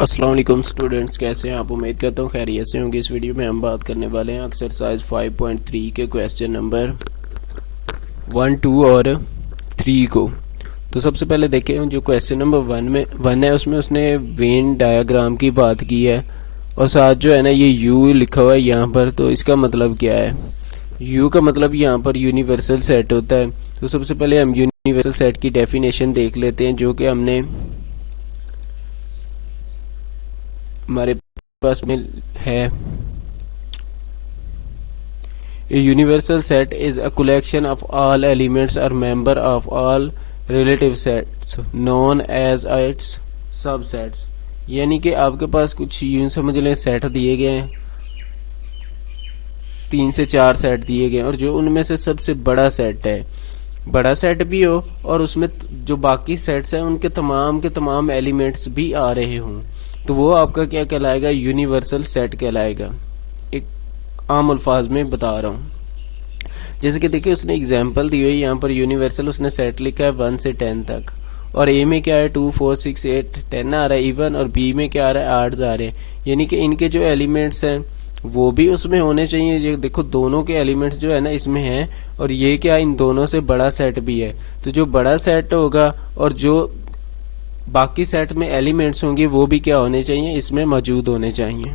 अस्सलाम वालेकुम स्टूडेंट्स, कैसे हैं आप? उम्मीद करता हूँ खैरियत से होंगे। इस वीडियो में हम बात करने वाले हैं एक्सरसाइज 5.3 के क्वेश्चन नंबर 1, 2 और 3 को। तो सबसे पहले देखें, जो क्वेश्चन नंबर 1 है उसमें उसने वेन डायग्राम की बात की है और साथ जो है ना ये यू लिखा हुआ है यहाँ पर। तो इसका मतलब क्या है? यू का मतलब यहाँ पर यूनिवर्सल सेट होता है। तो सबसे पहले हम यूनिवर्सल सेट की डेफिनेशन देख लेते हैं, जो कि हमने हमारे पास में है। A universal set is a collection of all elements or member of all relative sets known as its subsets। यानी कि आपके पास कुछ यूं समझ लें सेट दिए गए हैं, 3 से 4 सेट दिए गए हैं, और जो उनमें से सबसे बड़ा सेट है, बड़ा सेट भी हो और उसमें जो बाकी सेट्स हैं उनके तमाम के तमाम एलिमेंट्स भी आ रहे हों, तो वो आपका क्या कहलाएगा? यूनिवर्सल सेट कहलाएगा। एक आम अल्फाज में बता रहा हूँ। जैसे कि देखिए उसने एग्जाम्पल दी हुई है यहाँ पर। यूनिवर्सल उसने सेट लिखा है 1 से 10 तक, और ए में क्या है 2, 4, 6, 8, 10 आ रहा है इवन, और बी में क्या आ रहा है 8 आ रहे हैं। यानी कि इनके जो एलिमेंट्स हैं वो भी उसमें होने चाहिए। ये देखो दोनों के एलिमेंट्स जो है ना इसमें हैं, और ये क्या इन दोनों से बड़ा सेट भी है। तो जो बड़ा सेट होगा और जो बाकी सेट में एलिमेंट्स होंगे वो भी क्या होने चाहिए? इसमें मौजूद होने चाहिए।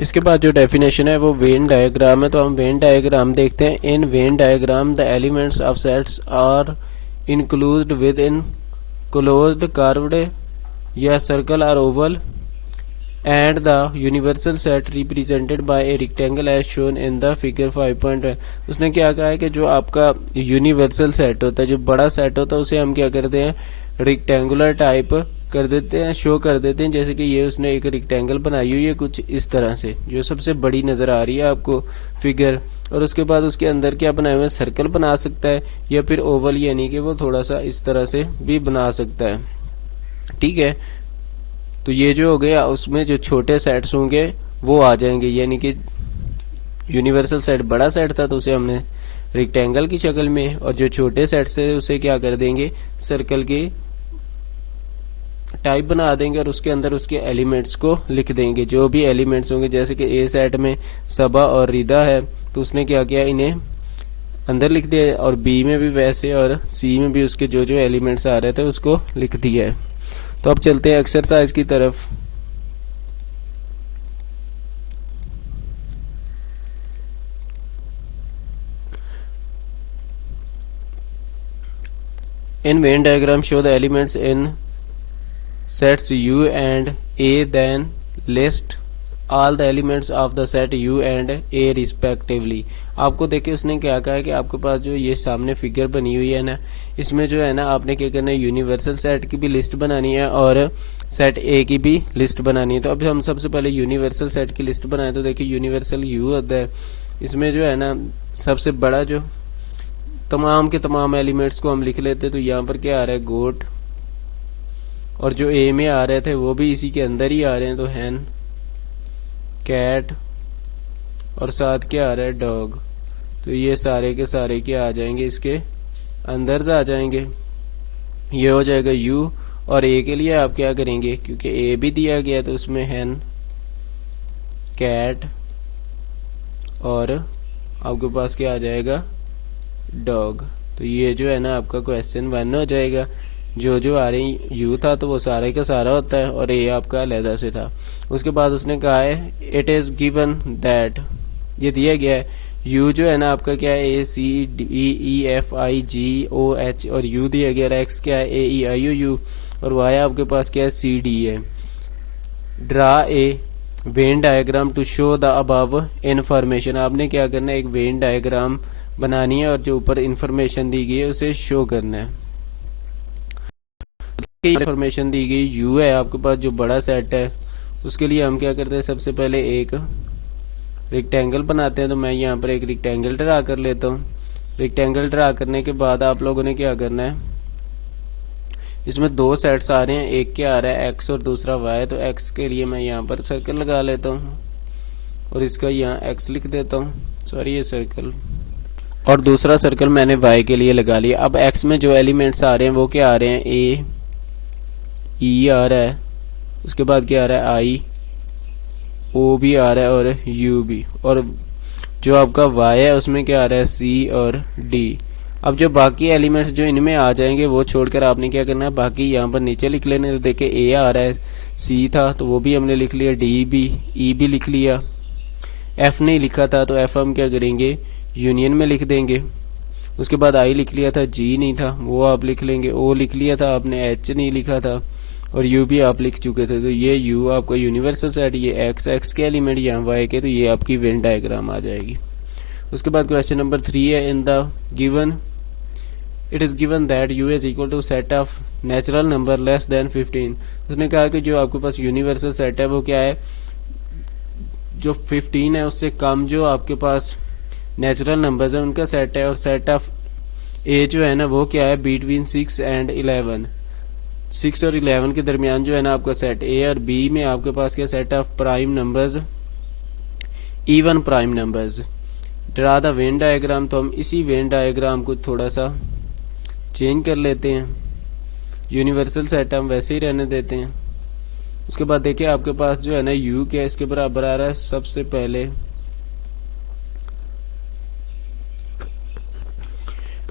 इसके बाद जो डेफिनेशन है वो वेन डायग्राम है। तो हम वेन डायग्राम देखते हैं। In Venn diagram the elements of sets are included within closed curved या सर्कल और oval and the universal set represented by a rectangle as shown in the figure 5.1। उसने क्या कहा है कि जो आपका यूनिवर्सल सेट होता है, जो बड़ा सेट होता है, उसे हम क्या करते हैं? रेक्टेंगुलर टाइप कर देते हैं, शो कर देते हैं। जैसे कि ये उसने एक रेक्टेंगल बनाई हुई है कुछ इस तरह से, जो सबसे बड़ी नज़र आ रही है आपको फिगर, और उसके बाद उसके अंदर क्या बनाए हुए? सर्कल बना सकता है या फिर ओवल, यानी कि वो थोड़ा सा इस तरह से भी बना सकता है। ठीक है, तो ये जो हो गया उसमें जो छोटे सेट्स होंगे वो आ जाएंगे। यानी कि यूनिवर्सल सेट बड़ा सेट था तो उसे हमने रेक्टेंगल की शक्ल में, और जो छोटे सेट से उसे क्या कर देंगे? सर्कल की टाइप बना देंगे, और उसके अंदर उसके एलिमेंट्स को लिख देंगे, जो भी एलिमेंट्स होंगे। जैसे कि ए सेट में सबा और रिदा है, तो उसने क्या किया? इन्हें अंदर लिख दिया, और बी में भी वैसे, और सी में भी उसके जो जो एलिमेंट्स आ रहे थे उसको लिख दिया है। तो अब चलते हैं एक्सरसाइज की तरफ। In Venn diagram show the elements in sets U and A, then list all the elements of the set U and A respectively। आपको देखिए उसने क्या कहा है कि आपके पास जो ये सामने फिगर बनी हुई है ना, इसमें जो है ना आपने क्या करना है? यूनिवर्सल सेट की भी लिस्ट बनानी है और सेट ए की भी लिस्ट बनानी है। तो अब हम सबसे पहले यूनिवर्सल सेट की लिस्ट बनाए। तो देखिए यूनिवर्सल यू होता है, इसमें जो है ना सबसे बड़ा जो तमाम के तमाम एलिमेंट्स को हम लिख लेते हैं। तो यहाँ पर क्या आ रहा है? गोट, और जो ए में आ रहे थे वो भी इसी के अंदर ही आ रहे हैं। तो हैन, कैट, और साथ क्या आ रहा है? डॉग। तो ये सारे के सारे क्या आ जाएंगे? इसके अंदर आ जाएंगे। ये हो जाएगा यू, और ए के लिए आप क्या करेंगे? क्योंकि ए भी दिया गया तो उसमें हैन, कैट, और आपके पास क्या आ जाएगा? डॉग। तो ये जो है ना आपका क्वेश्चन 1 हो जाएगा। जो जो आ रही यू था तो वो सारे का सारा होता है, और ए आपका अलहदा से था। उसके बाद उसने कहा है इट इज़ गिवन दैट, ये दिया गया है यू जो है ना आपका क्या है? A C D E F I G O H, और यू दिया गया है एक्स क्या है? ए ई आई यू, और वाई आपके पास क्या है? सी डी है। Draw a Venn diagram to show the above information. आपने क्या करना है? एक वेन डायग्राम बनानी है और जो ऊपर इंफॉर्मेशन दी गई है उसे शो करना है। इंफॉर्मेशन दी गई यू है आपके पास, जो बड़ा सेट है, उसके लिए हम क्या करते हैं? सबसे पहले एक रेक्टेंगल बनाते हैं। तो मैं यहाँ पर एक रेक्टेंगल ड्रा कर लेता हूँ। रेक्टेंगल ड्रा करने के बाद आप लोगों ने क्या करना है? इसमें 2 सेट्स आ रहे हैं, एक क्या आ रहा है? एक्स, और दूसरा वाई। तो एक्स के लिए मैं यहाँ पर सर्कल लगा लेता हूँ, और इसका यहाँ एक्स लिख देता हूँ, सॉरी ये सर्कल, और दूसरा सर्कल मैंने वाई के लिए लगा लिया। अब एक्स में जो एलिमेंट्स आ रहे हैं वो क्या आ रहे हैं? ए ई आ रहा है, उसके बाद क्या आ रहा है आई, ओ भी आ रहा है और यू भी, और जो आपका वाई है उसमें क्या आ रहा है सी और डी। अब जो बाकी एलिमेंट्स जो इनमें आ जाएंगे वो छोड़कर आपने क्या करना है बाकी यहाँ पर नीचे लिख लेने। तो देखे ए आ रहा है, सी था तो वो भी हमने लिख लिया, डी भी, ई भी लिख लिया, एफ नहीं लिखा था तो एफ हम क्या करेंगे यूनियन में लिख देंगे। उसके बाद आई लिख लिया था, जी नहीं था वो आप लिख लेंगे, ओ लिख लिया था आपने, एच नहीं लिखा था, और यू भी आप लिख चुके थे। तो ये यू आपका यूनिवर्सल सेट, ये एक्स एक्स के एलिमेंट यहाँ वाई के, तो ये आपकी वेन डायग्राम आ जाएगी। उसके बाद क्वेश्चन नंबर 3 है, in the given it is given that U is equal to set of natural number less than 15। उसने कहा कि जो आपके पास यूनिवर्सल सेट है वो क्या है, जो 15 है उससे कम जो आपके पास नेचुरल नंबर्स है उनका सेट है, और सेट ऑफ ए जो है ना वो क्या है बिटवीन 6 एंड 11, 6 और 11 के दरमियान जो है ना आपका सेट। ए और बी में आपके पास क्या set of prime numbers, even prime numbers. Draw the Venn diagram, तो हम इसी वेन डायग्राम को थोड़ा सा चेंज कर लेते हैं, यूनिवर्सल सेट हम वैसे ही रहने देते हैं। उसके बाद देखिए आपके पास जो है ना यू क्या इसके बराबर आ रहा है, सबसे पहले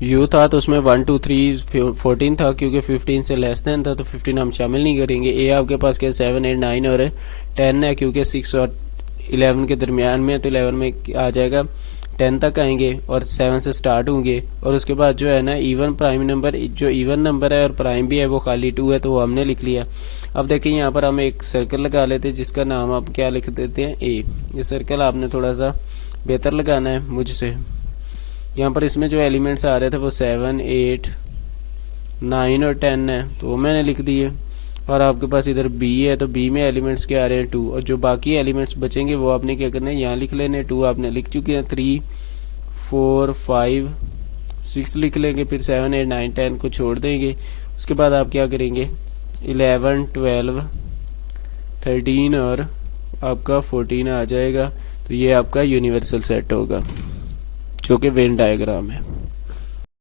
यू था तो उसमें 1 2 3 14 था, क्योंकि 15 से लेस देन था तो 15 हम शामिल नहीं करेंगे। ए आपके पास क्या 7 8 9 और 10 है, क्योंकि 6 और 11 के दरमियान में, तो 11 में आ जाएगा 10 तक आएंगे और 7 से स्टार्ट होंगे। और उसके बाद जो है ना इवन प्राइम नंबर, जो इवन नंबर है और प्राइम भी है वो खाली 2 है तो वो हमने लिख लिया। अब देखिए यहाँ पर हम एक सर्कल लगा लेते हैं जिसका नाम आप क्या लिख देते हैं ए। ये सर्कल आपने थोड़ा सा बेहतर लगाना है मुझसे। यहाँ पर इसमें जो एलिमेंट्स आ रहे थे वो 7 8 9 और 10 है तो वो मैंने लिख दिए। और आपके पास इधर बी है तो बी में एलिमेंट्स क्या आ रहे हैं 2, और जो बाकी एलिमेंट्स बचेंगे वो आपने क्या करना है यहाँ लिख लेने। 2 आपने लिख चुके हैं, 3 4 5 6 लिख लेंगे, फिर 7 8 9 10 को छोड़ देंगे। उसके बाद आप क्या करेंगे 11 12 13 और आपका 14 आ जाएगा। तो ये आपका यूनिवर्सल सेट होगा जो कि वेन डायग्राम है।